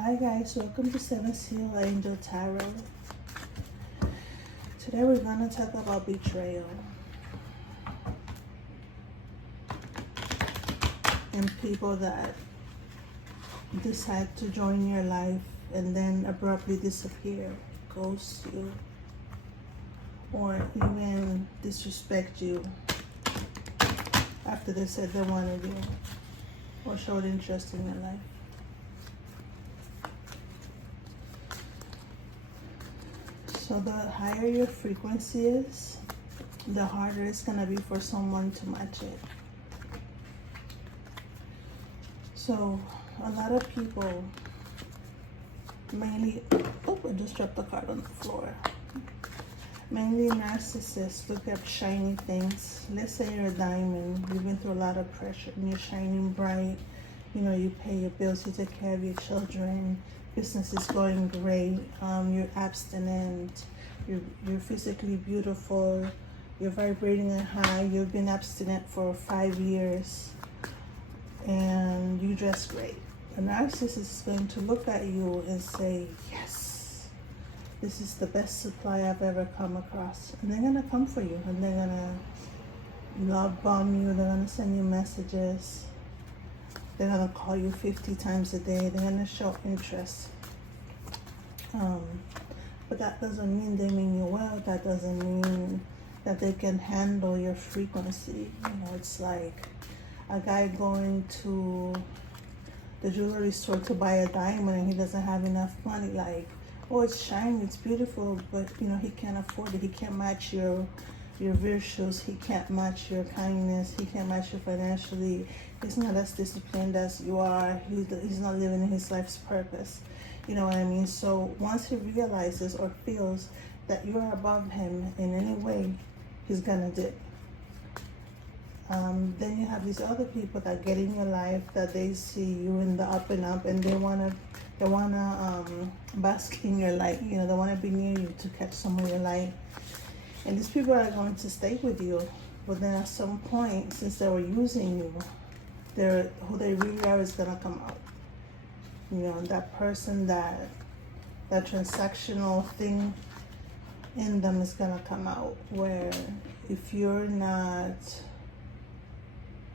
Hi guys, welcome to Seven Seal Angel Tarot. Today we're going to talk about betrayal and people that decide to join your life and then abruptly disappear, ghost you, or even disrespect you after they said they wanted you or showed interest in your life. So the higher your frequency is, the harder it's going to be for someone to match it. So a lot of people, mainly, oh, I just dropped the card on the floor. Mainly narcissists look at shiny things. Let's say you're a diamond, you've been through a lot of pressure and you're shining bright. You know, you pay your bills, you take care of your children, business is going great, you're abstinent, you're physically beautiful, you're vibrating a high, you've been abstinent for 5 years, and you dress great. A narcissist is going to look at you and say, yes, this is the best supply I've ever come across. And they're going to come for you, and they're going to love bomb you, they're going to send you messages. They're going to call you 50 times a day. They're going to show interest. But that doesn't mean they mean you well. That doesn't mean that they can handle your frequency. You know, it's like a guy going to the jewelry store to buy a diamond and he doesn't have enough money. Like, oh, it's shiny, it's beautiful, but, you know, he can't afford it. He can't match your virtues, he can't match your kindness, he can't match you financially. He's not as disciplined as you are. He's not living in his life's purpose. You know what I mean? So once he realizes or feels that you're above him in any way, he's gonna dip. Then you have these other people that get in your life, that they see you in the up and up, and they wanna bask in your light. You know, they wanna be near you to catch some of your light. And these people are going to stay with you, but then at some point, since they were using you, who they really are is gonna come out. You know, that person, that transactional thing in them is gonna come out. Where if you're not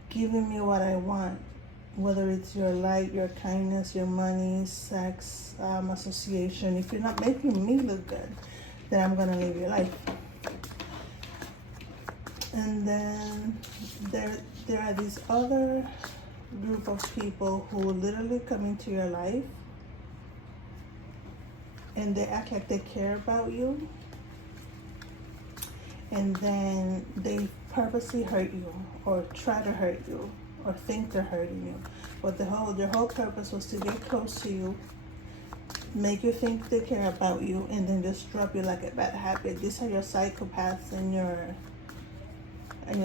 giving me what I want, whether it's your light, your kindness, your money, sex, association, if you're not making me look good, then I'm gonna live your life. And then there are these other group of people who literally come into your life and they act like they care about you, and then they purposely hurt you or try to hurt you or think they're hurting you. But their whole purpose was to get close to you, make you think they care about you, and then just drop you like a bad habit. These are your psychopaths and your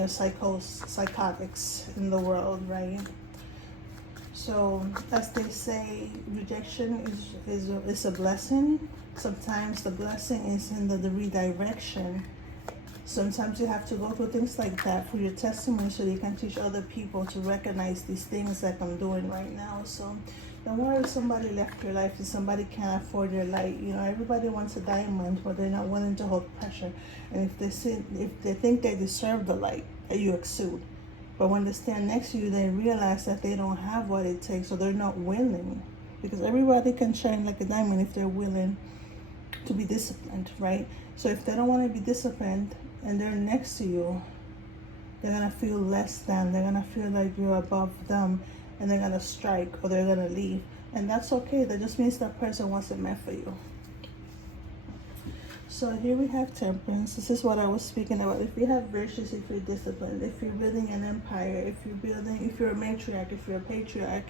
psychotics in the world, right? So as they say, rejection is a blessing. Sometimes the blessing is in the redirection. Sometimes you have to go through things like that for your testimony, so you can teach other people to recognize these things that I'm doing right now. So don't worry if somebody left your life and somebody can't afford your light. You know, everybody wants a diamond, but they're not willing to hold pressure. And if they think they deserve the light that you exude, but when they stand next to you, they realize that they don't have what it takes, so they're not willing. Because everybody can shine like a diamond if they're willing to be disciplined, right? So if they don't want to be disciplined and they're next to you, they're gonna feel less than. They're gonna feel like you're above them, and they're gonna strike or they're gonna leave. And that's okay. That just means that person wasn't meant for you. So here we have Temperance. This is what I was speaking about. If you have virtues, if you're disciplined, if you're building an empire, if you're a matriarch, if you're a patriarch,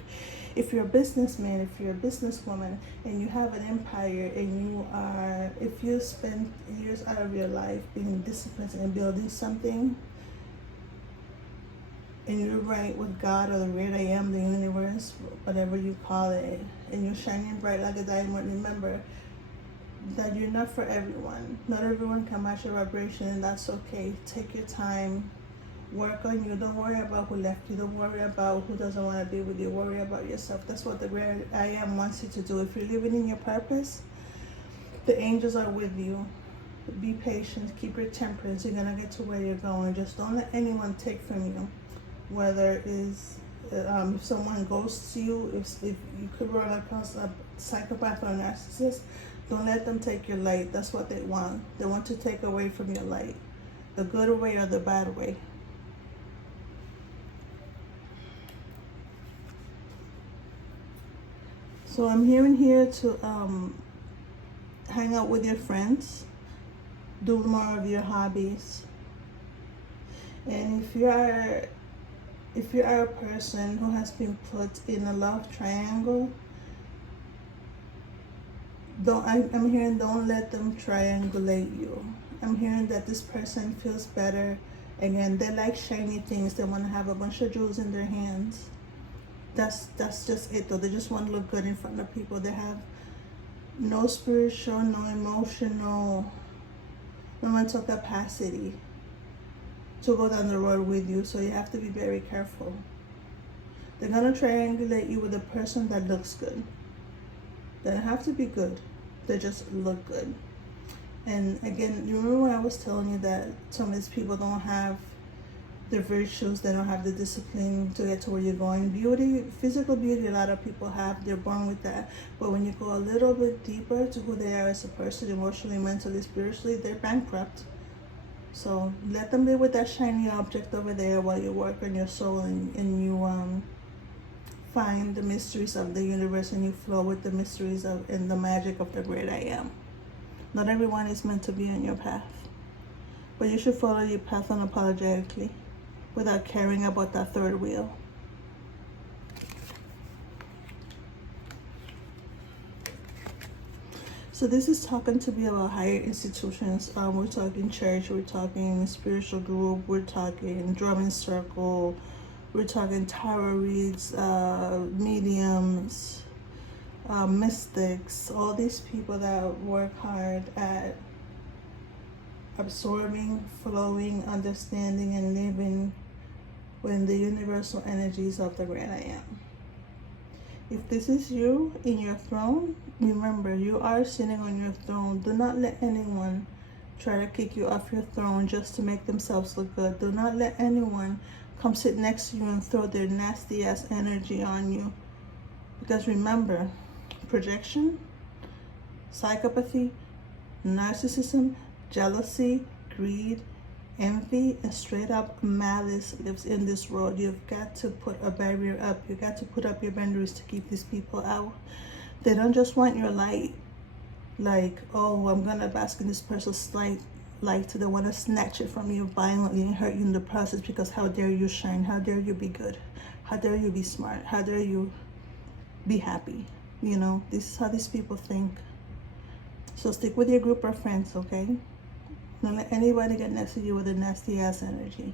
if you're a businessman, if you're a businesswoman, and you have an empire, and if you spend years out of your life being disciplined and building something, and you're right with God or the great I am, the universe, whatever you call it, and you're shining bright like a diamond, remember that you're not for everyone. Not everyone can match your vibration, and that's okay. Take your time. Work on you. Don't worry about who left you. Don't worry about who doesn't want to be with you. Worry about yourself. That's what the great I am wants you to do. If you're living in your purpose, the angels are with you. Be patient. Keep your temperance. You're going to get to where you're going. Just don't let anyone take from you. Whether it's if someone ghosts you, if you could run across a psychopath or a narcissist, don't let them take your light. That's what they want. They want to take away from your light. The good way or the bad way. So I'm here to hang out with your friends, do more of your hobbies. And if you are a person who has been put in a love triangle, I'm hearing don't let them triangulate you. I'm hearing that this person feels better. Again, they like shiny things. They want to have a bunch of jewels in their hands. That's just it though. They just want to look good in front of people. They have no spiritual, no emotional, no mental capacity to go down the road with you. So you have to be very careful. They're going to triangulate you with a person that looks good. They don't have to be good. They just look good. And again, you remember when I was telling you that some of these people don't have the virtues, they don't have the discipline to get to where you're going. Beauty, physical beauty, a lot of people have. They're born with that. But when you go a little bit deeper to who they are as a person, emotionally, mentally, spiritually, they're bankrupt. So let them be with that shiny object over there while you work on your soul and you find the mysteries of the universe and you flow with the mysteries of and the magic of the great I am. Not everyone is meant to be on your path, but you should follow your path unapologetically without caring about that third wheel. So this is talking to be about higher institutions. We're talking church, we're talking spiritual group, we're talking drumming circle, we're talking tarot reads, mediums, mystics, all these people that work hard at absorbing, flowing, understanding, and living within the universal energies of the great I am. If this is you in your throne, remember you are sitting on your throne. Do not let anyone try to kick you off your throne just to make themselves look good. Do not let anyone come sit next to you and throw their nasty ass energy on you. Because remember, projection, psychopathy, narcissism, jealousy, greed, envy, and straight up malice lives in this world. You've got to put a barrier up. You've got to put up your boundaries to keep these people out. They don't just want your light. Like, oh, I'm going to bask in this person's light. They want to snatch it from you violently and hurt you in the process because how dare you shine? How dare you be good? How dare you be smart? How dare you be happy? You know, this is how these people think. So stick with your group of friends, okay? Don't let anybody get next to you with a nasty ass energy.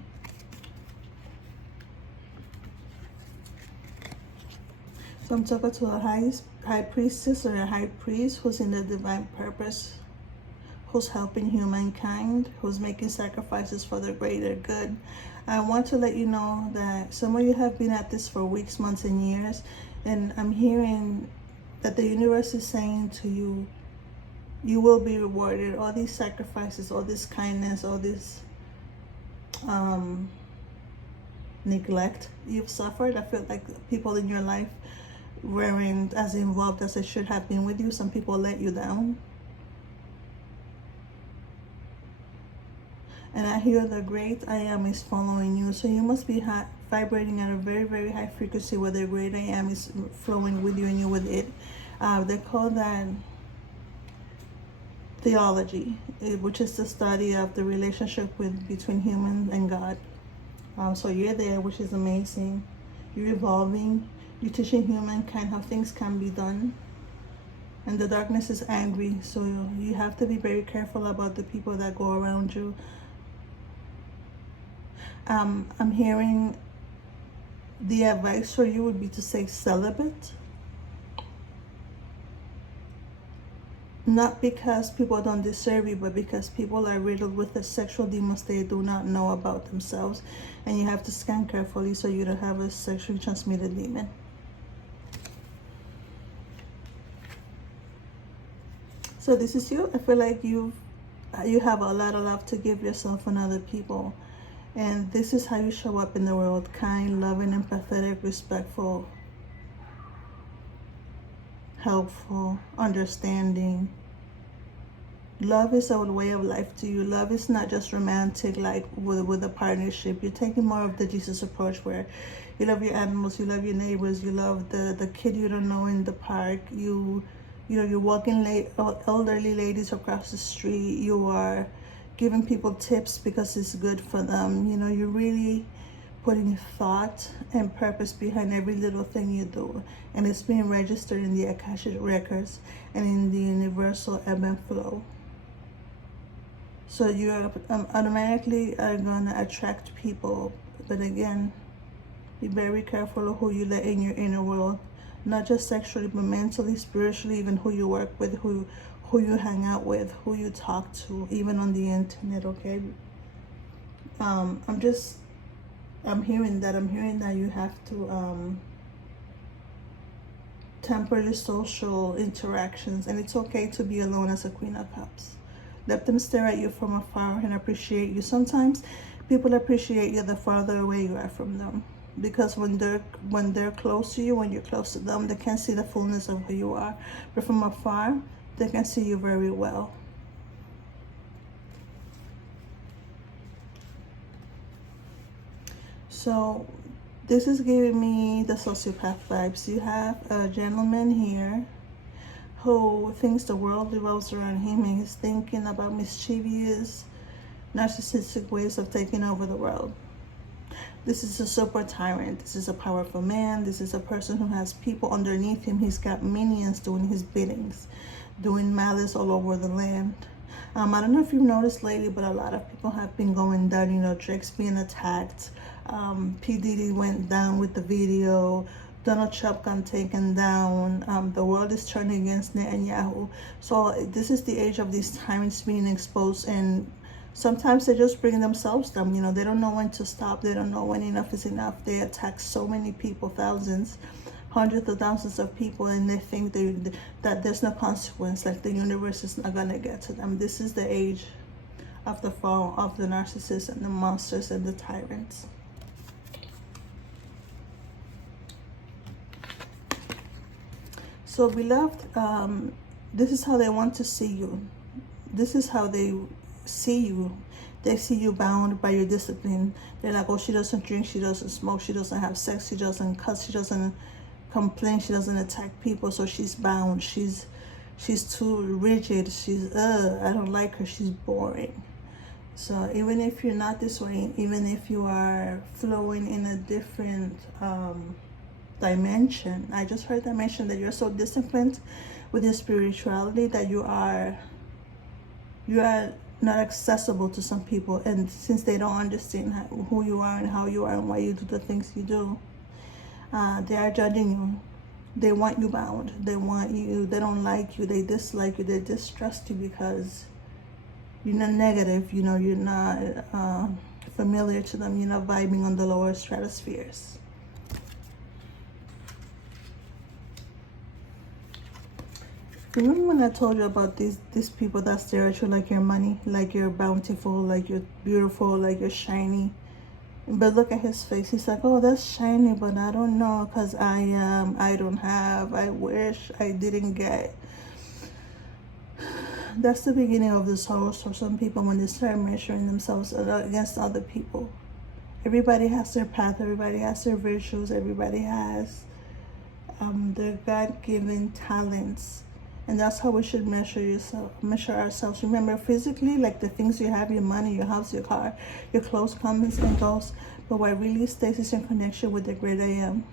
So I'm talking to a high priestess or a high priest who's in the divine purpose, who's helping humankind, who's making sacrifices for the greater good. I want to let you know that some of you have been at this for weeks, months, and years, and I'm hearing that the universe is saying to you, you will be rewarded. All these sacrifices, all this kindness, all this neglect you've suffered. I feel like people in your life weren't as involved as they should have been with you. Some people let you down. And I hear the great I am is following you. So you must be vibrating at a very, very high frequency where the great I am is flowing with you and you with it. They call that theology, which is the study of the relationship between human and God. So you're there, which is amazing. You're evolving. You're teaching humankind how things can be done. And the darkness is angry, so you have to be very careful about the people that go around you. I'm hearing the advice for you would be to stay celibate. Not because people don't deserve you, but because people are riddled with the sexual demons they do not know about themselves. And you have to scan carefully so you don't have a sexually transmitted demon. So this is you. I feel like you have a lot of love to give yourself and other people. And this is how you show up in the world: kind, loving, empathetic, respectful, helpful, understanding. Love is a way of life to you. Love is not just romantic, like with a partnership. You're taking more of the Jesus approach, where you love your animals, you love your neighbors, you love the kid you don't know in the park. You know, you're walking elderly ladies across the street. You are giving people tips because it's good for them. You know, you're really putting thought and purpose behind every little thing you do. And it's being registered in the Akashic records and in the universal ebb and flow. So you are automatically are going to attract people. But again, be very careful of who you let in your inner world. Not just sexually, but mentally, spiritually, even who you work with, who you hang out with, who you talk to, even on the internet, okay? I'm hearing that you have to temper your social interactions, and it's okay to be alone as a Queen of Cups. Let them stare at you from afar and appreciate you. Sometimes people appreciate you the farther away you are from them. Because when they're close to you, when you're close to them, they can't see the fullness of who you are. But from afar, they can see you very well. So this is giving me the sociopath vibes. You have a gentleman here who thinks the world revolves around him, and he's thinking about mischievous, narcissistic ways of taking over the world. This is a super tyrant. This is a powerful man. This is a person who has people underneath him. He's got minions doing his biddings, doing malice all over the land. I don't know if you've noticed lately, but a lot of people have been going down. You know, Drake's being attacked. P. Diddy went down with the video. Donald Trump got taken down. The world is turning against Netanyahu. So this is the age of these tyrants being exposed, and sometimes they just bring themselves down. You know, they don't know when to stop. They don't know when enough is enough. They attack so many people, thousands, hundreds of thousands of people, and they think that there's no consequence, like the universe is not going to get to them. This is the age of the fall of the narcissists and the monsters and the tyrants. So beloved, this is how they want to see you. This is how they see you. They see you bound by your discipline. They're like, oh, she doesn't drink, she doesn't smoke, she doesn't have sex, she doesn't cuss, she doesn't complain, she doesn't attack people, so she's bound. She's too rigid. I don't like her, she's boring. So even if you're not this way, even if you are flowing in a different dimension, I just heard dimension, that you're so disciplined with your spirituality that you are not accessible to some people, and since they don't understand who you are and how you are and why you do the things you do, they are judging you. They want you bound. They want you. They don't like you. They dislike you. They distrust you because you're not negative. You know, you're not familiar to them. You're not vibing on the lower stratospheres. Remember when I told you about these people that stare at you like you're money, like you're bountiful, like you're beautiful, like you're shiny? But look at his face. He's like, oh, that's shiny, but I don't know, because I don't have, I wish, I didn't get. That's the beginning of the sorrows for some people when they start measuring themselves against other people. Everybody has their path. Everybody has their virtues. Everybody has their God-given talents. And that's how we should measure ourselves. Remember, physically, like the things you have, your money, your house, your car, your clothes comes and goes. But what really stays is in connection with the great I am.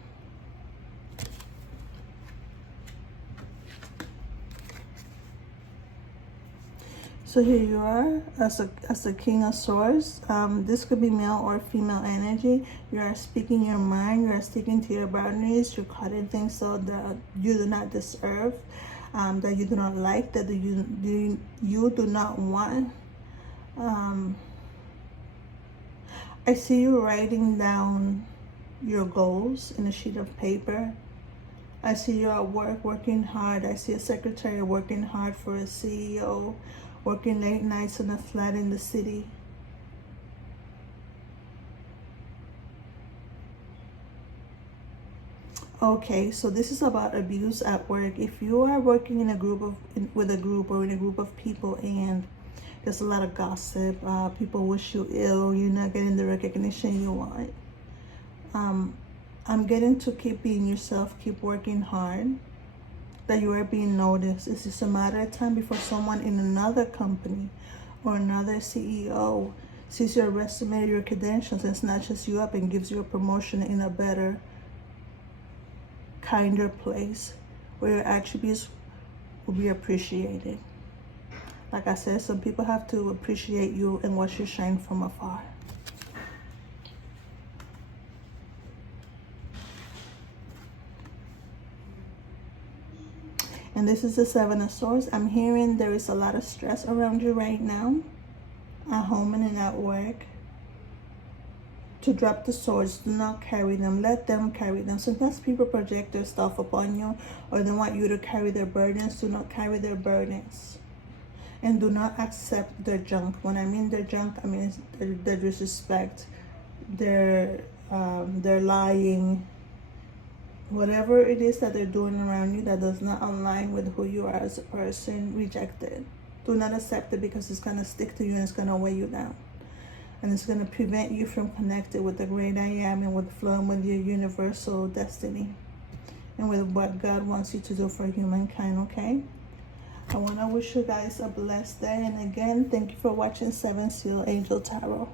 So here you are as a King of Swords. This could be male or female energy. You are speaking your mind. You are sticking to your boundaries. You're cutting things so that you do not deserve. that you do not like, that you do not want. I see you writing down your goals in a sheet of paper. I see you at work working hard. I see a secretary working hard for a CEO, working late nights on a flat in the city. Okay, so this is about abuse at work. If you are working in a group of with a group or in a group of people and there's a lot of gossip, people wish you ill, you're not getting the recognition you want. I'm getting to keep being yourself, keep working hard, that you are being noticed. It's just a matter of time before someone in another company or another CEO sees your resume, your credentials, and snatches you up and gives you a promotion in a better, kinder place where your attributes will be appreciated. Like I said, some people have to appreciate you and watch you shine from afar. And this is the Seven of Swords. I'm hearing there is a lot of stress around you right now, at home and at work. To drop the swords, do not carry them. Let them carry them. Sometimes people project their stuff upon you, or they want you to carry their burdens. Do not carry their burdens. And do not accept their junk. When I mean their junk, I mean their disrespect, their lying, whatever it is that they're doing around you that does not align with who you are as a person, reject it. Do not accept it, because it's going to stick to you and it's going to weigh you down. And it's going to prevent you from connecting with the great I am and with flowing with your universal destiny and with what God wants you to do for humankind, okay? I want to wish you guys a blessed day. And again, thank you for watching Seven Seal Angel Tarot.